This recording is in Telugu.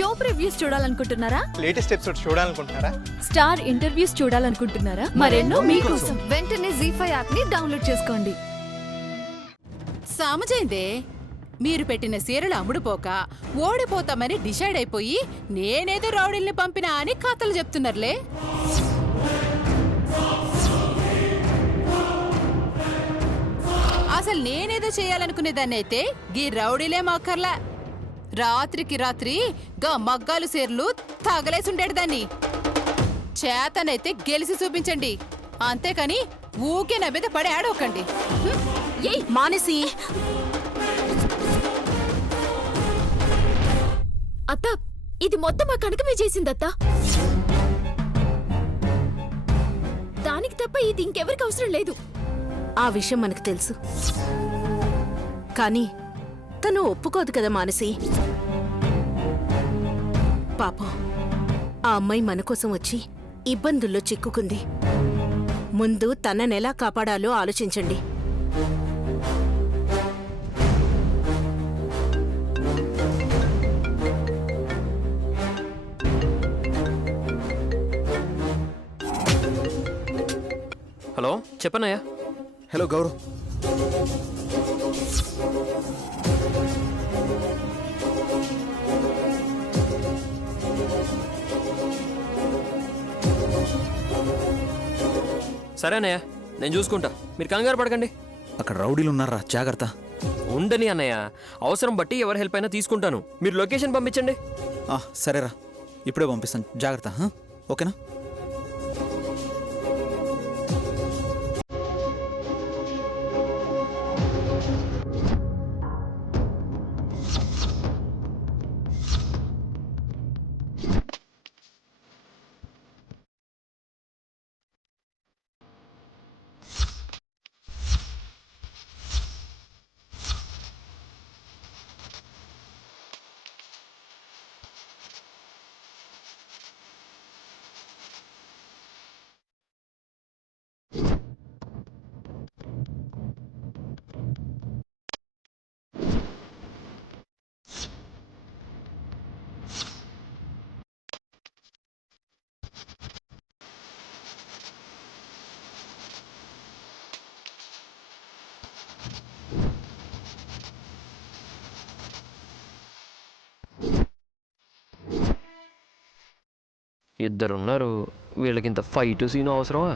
షో ప్రివ్యూస్ చూడాలనుకుంటున్నారా? లేటెస్ట్ ఎపిసోడ్ చూడాలనుకుంటున్నారా? స్టార్ ఇంటర్వ్యూస్ చూడాలనుకుంటున్నారా? మరెన్నో మీకోసం వెంటనే ZEE5 యాప్ ని డౌన్లోడ్ చేసుకోండి. సామజైందే మీరు పెట్టిన సీరలు అమ్ముడుపోక ఓడిపోతామని డిసైడ్ అయిపోయి నేనేదో రౌడీల్ని పంపినా అని కథలు చెప్తున్నారులే. అసలు నేనేదో చేయాలనుకునేదాన్ని అయితే గీ రౌడీలే మాకర్లా. రాత్రికి రాత్రి గా మగ్గాలు సీరలు తగలేసుండేడు దాన్ని. చేతనైతే గెలిచి చూపించండి, అంతేకాని ఊకే నా మీద పడి ఆడవకండి. ఏయ్ మానసి, అత్త ఇది మొత్తం మా కనకమే చేసిందత్త. దానికి తప్ప ఇది ఇంకెవరికి అవసరం లేదు. ఆ విషయం మనకు తెలుసు, కానీ తను ఒప్పుకోదు కదా మానసి. పాపం ఆ అమ్మాయి మన కోసం వచ్చి ఇబ్బందుల్లో చిక్కుకుంది. ముందు తననెలా కాపాడాలో ఆలోచించండి. హలో, చెప్పన్నయ్యా. హలో గౌరవ్, సరే అన్నయ్య, నేను చూసుకుంటా, మీరు కంగారు పడకండి. అక్కడ రౌడీలు ఉన్నారా, జాగ్రత్త. ఉండని అన్నయ్య, అవసరం బట్టి ఎవరి హెల్ప్ అయినా తీసుకుంటాను. మీరు లొకేషన్ పంపించండి. సరేరా, ఇప్పుడే పంపిస్తాను, జాగ్రత్త. ఓకేనా? ఇద్దరున్నారు, వీళ్ళకింత ఫైట్ సీన్ అవసరమా?